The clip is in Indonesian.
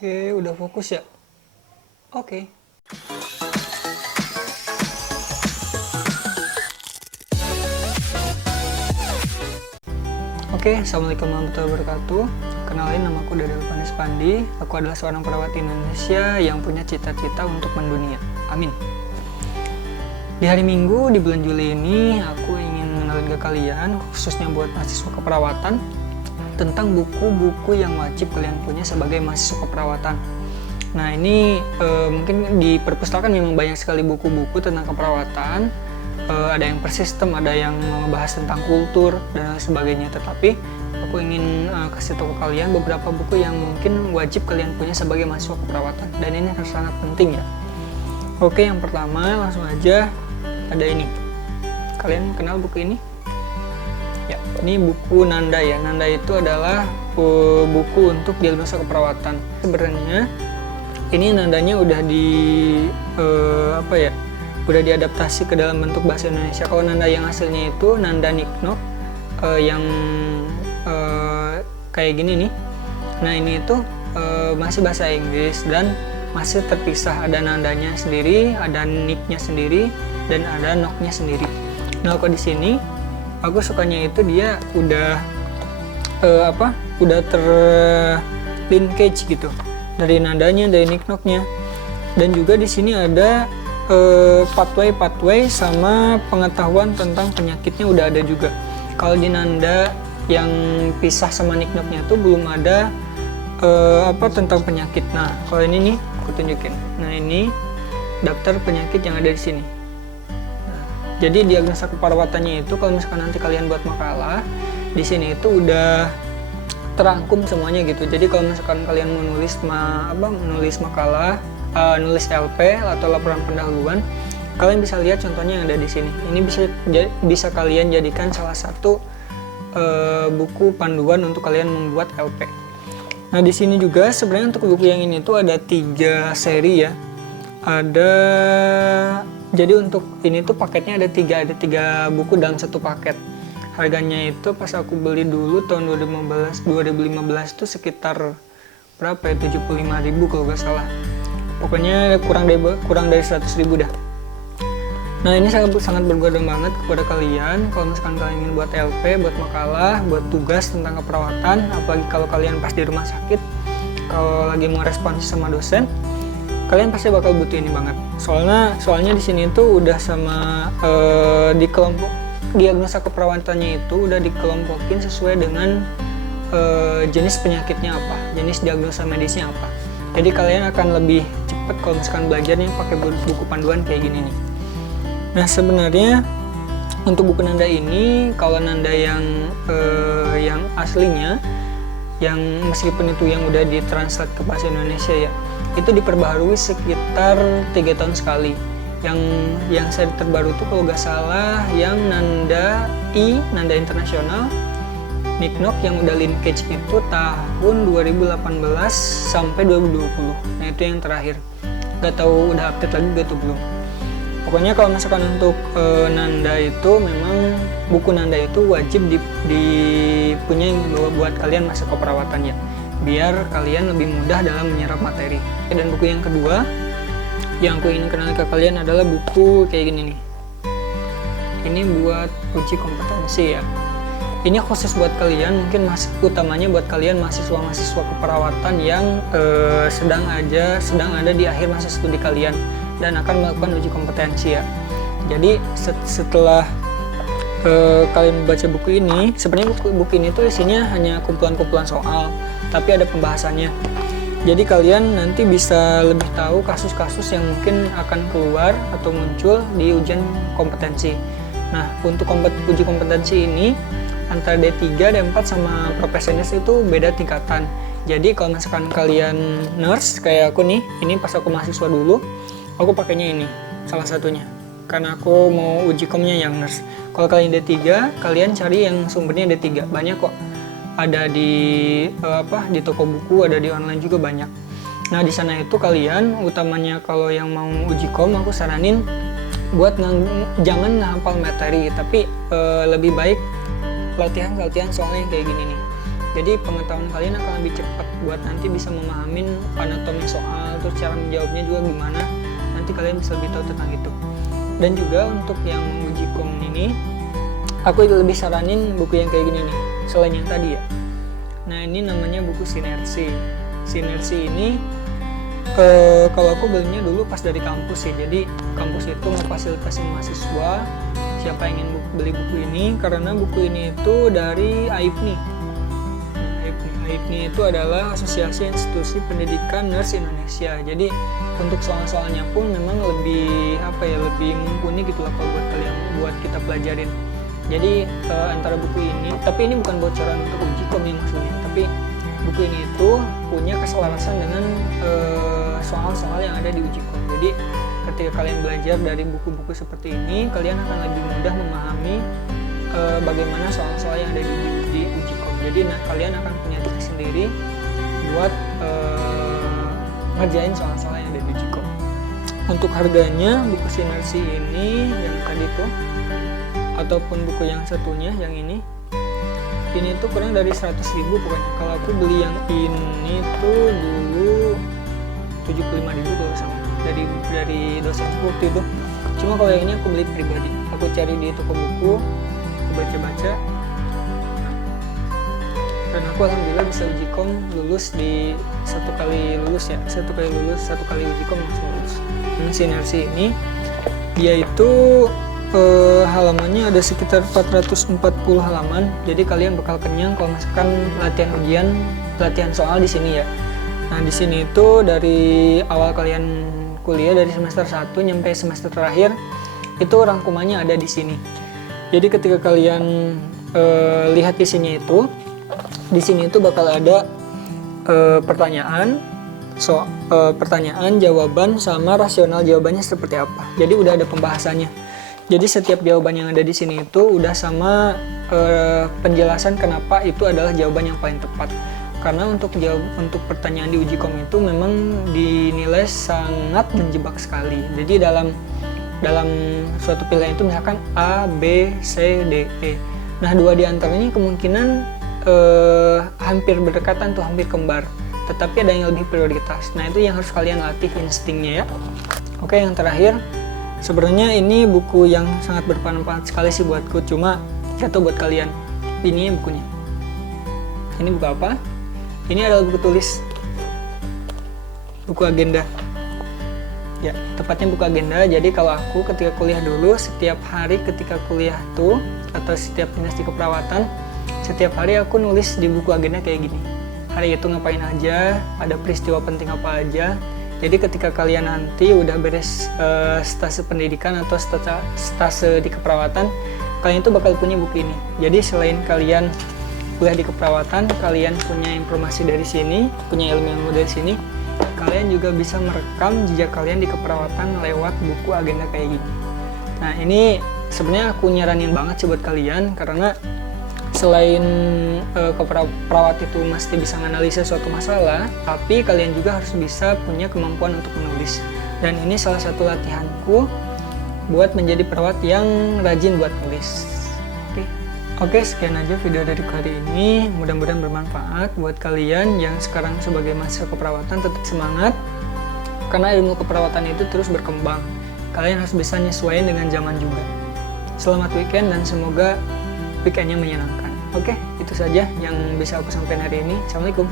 Oke, udah fokus ya? Oke. Oke, Assalamualaikum warahmatullahi wabarakatuh. Kenalin, nama aku Daryl Vanes Pandi. Aku adalah seorang perawat Indonesia yang punya cita-cita untuk mendunia. Amin. Di hari Minggu di bulan Juli ini, aku ingin mengenalin ke kalian, khususnya buat mahasiswa keperawatan, tentang buku-buku yang wajib kalian punya sebagai mahasiswa keperawatan. Nah, ini mungkin di perpustakaan memang banyak sekali buku-buku tentang keperawatan. Ada yang per sistem, ada yang membahas tentang kultur dan lain sebagainya. Tetapi aku ingin kasih tahu ke kalian beberapa buku yang mungkin wajib kalian punya sebagai mahasiswa keperawatan. Dan ini sangat penting ya. Oke, yang pertama langsung aja ada ini. Kalian kenal buku ini? Ya, ini buku Nanda ya. Nanda itu adalah buku untuk diagnosa keperawatan. Sebenarnya ini Nandanya udah udah diadaptasi ke dalam bentuk bahasa Indonesia. Kalau Nanda yang aslinya itu Nanda Niknok yang kayak gini nih. Nah, ini itu masih bahasa Inggris dan masih terpisah. Ada Nandanya sendiri, ada Nicknya sendiri, dan ada Noknya sendiri. Nah, kalau di sini aku sukanya itu dia udah udah terlinkage gitu dari Nandanya, dari Niknoknya. Dan juga di sini ada pathway sama pengetahuan tentang penyakitnya udah ada juga. Kalau di Nanda yang pisah sama Niknoknya itu belum ada tentang penyakit. Nah, kalau ini nih aku tunjukin. Nah, ini daftar penyakit yang ada di sini. Nah, jadi diagnosa keperawatannya itu kalau misalkan nanti kalian buat makalah di sini itu udah terangkum semuanya gitu. Jadi kalau misalkan kalian mau menulis makalah, nulis LP atau laporan pendahuluan, kalian bisa lihat contohnya yang ada di sini. Ini bisa kalian jadikan salah satu buku panduan untuk kalian membuat LP. Nah, di sini juga sebenarnya untuk buku yang ini tuh ada 3 seri ya. Jadi untuk ini tuh paketnya ada 3 buku dalam satu paket. Harganya itu pas aku beli dulu tahun 2015 tuh sekitar berapa ya, 75.000 kalau nggak salah. Pokoknya kurang dari 100.000 dah. Nah, ini sangat berguna banget kepada kalian kalau misalkan kalian ingin buat LP, buat makalah, buat tugas tentang keperawatan, apalagi kalau kalian pas di rumah sakit, kalau lagi mau respons sama dosen, kalian pasti bakal butuh ini banget. Soalnya di sini tuh udah sama di kelompok diagnosa keperawatannya itu udah dikelompokin sesuai dengan jenis penyakitnya apa, jenis diagnosa medisnya apa. Jadi kalian akan lebih cepat kalau misalkan belajarnya pakai buku panduan kayak gini nih. Nah, sebenarnya untuk buku Nanda ini, kalau Nanda yang aslinya, yang meskipun itu yang udah ditranslate ke bahasa Indonesia ya, itu diperbaharui sekitar 3 tahun sekali. Yang seri terbaru itu kalau nggak salah yang Nanda Internasional Niknok yang udah linkage itu tahun 2018 sampai 2020. Nah, itu yang terakhir. Gak tahu udah update lagi gitu belum. Pokoknya kalau misalkan untuk Nanda itu memang buku Nanda itu wajib dipunyai buat kalian masa keperawatan ya. Biar kalian lebih mudah dalam menyerap materi. Dan buku yang kedua yang aku ingin kenalin ke kalian adalah buku kayak gini nih. Ini buat uji kompetensi ya. Ini khusus buat kalian, mungkin utamanya buat kalian mahasiswa keperawatan yang sedang ada di akhir masa studi kalian dan akan melakukan uji kompetensi ya. Jadi setelah kalian membaca buku ini, sebenarnya buku ini tuh isinya hanya kumpulan-kumpulan soal, tapi ada pembahasannya. Jadi kalian nanti bisa lebih tahu kasus-kasus yang mungkin akan keluar atau muncul di ujian kompetensi. Nah, untuk uji kompetensi ini antara D3, D4 sama profesionalis itu beda tingkatan. Jadi kalau misalkan kalian nurse kayak aku nih, ini pas aku mahasiswa dulu, aku pakainya ini salah satunya. Karena aku mau uji komnya yang nurse. Kalau kalian D3, kalian cari yang sumbernya D3. Banyak kok. Ada di toko buku, ada di online juga banyak. Nah, di sana itu kalian utamanya kalau yang mau uji kom, aku saranin buat jangan ngehafal materi, tapi lebih baik latihan soalnya kayak gini nih. Jadi pengetahuan kalian akan lebih cepat buat nanti bisa memahamin anatomi soal, terus cara menjawabnya juga gimana. Nanti kalian bisa lebih tahu tentang itu. Dan juga untuk yang menguji kom ini, aku lebih saranin buku yang kayak gini nih, selain yang tadi ya. Nah ini namanya buku Sinersi. Sinersi ini kalau aku belinya dulu pas dari kampus sih. Jadi kampus itu memfasilitasi mahasiswa siapa yang ingin beli buku ini, karena buku ini itu dari AIPNI. AIPNI itu adalah Asosiasi Institusi Pendidikan Nurse Indonesia. Jadi untuk soal-soalnya pun memang lebih lebih mumpuni gitu lah kalau buat kalian, buat kita pelajarin. Jadi antara buku ini, tapi ini bukan bocoran untuk uji kom ya maksudnya, tapi buku ini itu punya keselarasan dengan soal-soal yang ada di uji kom. Jadi ketika kalian belajar dari buku-buku seperti ini, kalian akan lebih mudah memahami bagaimana soal-soal yang ada di uji kom. Jadi kalian akan punya trik sendiri buat ngerjain soal-soal yang ada di uji kom. Untuk harganya, buku Sinersi ini yang tadi tuh, ataupun buku yang satunya yang ini tuh kurang dari 100.000 pokoknya. Kalau aku beli yang ini tuh dulu 75.000 kalau sama dari dosenku waktu itu. Cuma kalau yang ini aku beli pribadi, aku cari di toko buku, aku baca-baca, dan aku alhamdulillah bisa uji kom lulus di satu kali uji kom langsung lulus. Sinersi ini dia itu halamannya ada sekitar 440 halaman. Jadi kalian bakal kenyang kalau misalkan latihan soal di sini ya. Nah, di sini itu dari awal kalian kuliah dari semester 1 sampai semester terakhir itu rangkumannya ada di sini. Jadi ketika kalian lihat isinya itu, di sini itu bakal ada pertanyaan, jawaban sama rasional jawabannya seperti apa. Jadi udah ada pembahasannya. Jadi setiap jawaban yang ada di sini itu udah sama penjelasan kenapa itu adalah jawaban yang paling tepat. Karena untuk pertanyaan di uji kom itu memang dinilai sangat menjebak sekali. Jadi dalam suatu pilihan itu misalkan A, B, C, D, E. Nah, 2 di antaranya kemungkinan hampir berdekatan tuh, hampir kembar. Tetapi ada yang lebih prioritas. Nah, itu yang harus kalian latih instingnya ya. Oke, yang terakhir, sebenarnya ini buku yang sangat bermanfaat sekali sih buatku, cuma gak tau buat kalian. Ini bukunya. Ini buku apa? Ini adalah buku tulis. Buku agenda. Ya, tepatnya buku agenda. Jadi kalau aku ketika kuliah dulu, setiap hari ketika kuliah tuh, atau setiap dinas di keperawatan, setiap hari aku nulis di buku agenda kayak gini. Hari itu ngapain aja, ada peristiwa penting apa aja. Jadi ketika kalian nanti udah beres stase pendidikan atau stase di keperawatan, kalian tuh bakal punya buku ini. Jadi selain kalian kuliah di keperawatan, kalian punya informasi dari sini, punya ilmu dari sini, kalian juga bisa merekam jejak kalian di keperawatan lewat buku agenda kayak gini. Nah, ini sebenarnya aku nyaranin banget sih buat kalian, karena selain keperawat itu mesti bisa menganalisa suatu masalah, tapi kalian juga harus bisa punya kemampuan untuk menulis. Dan ini salah satu latihanku buat menjadi perawat yang rajin buat nulis. Oke, sekian aja video dari kali ini. Mudah-mudahan bermanfaat buat kalian yang sekarang sebagai mahasiswa keperawatan. Tetap semangat, karena ilmu keperawatan itu terus berkembang. Kalian harus bisa nyesuaiin dengan zaman juga. Selamat weekend dan semoga weekendnya menyenangkan. Oke, itu saja yang bisa aku sampaikan hari ini. Assalamualaikum.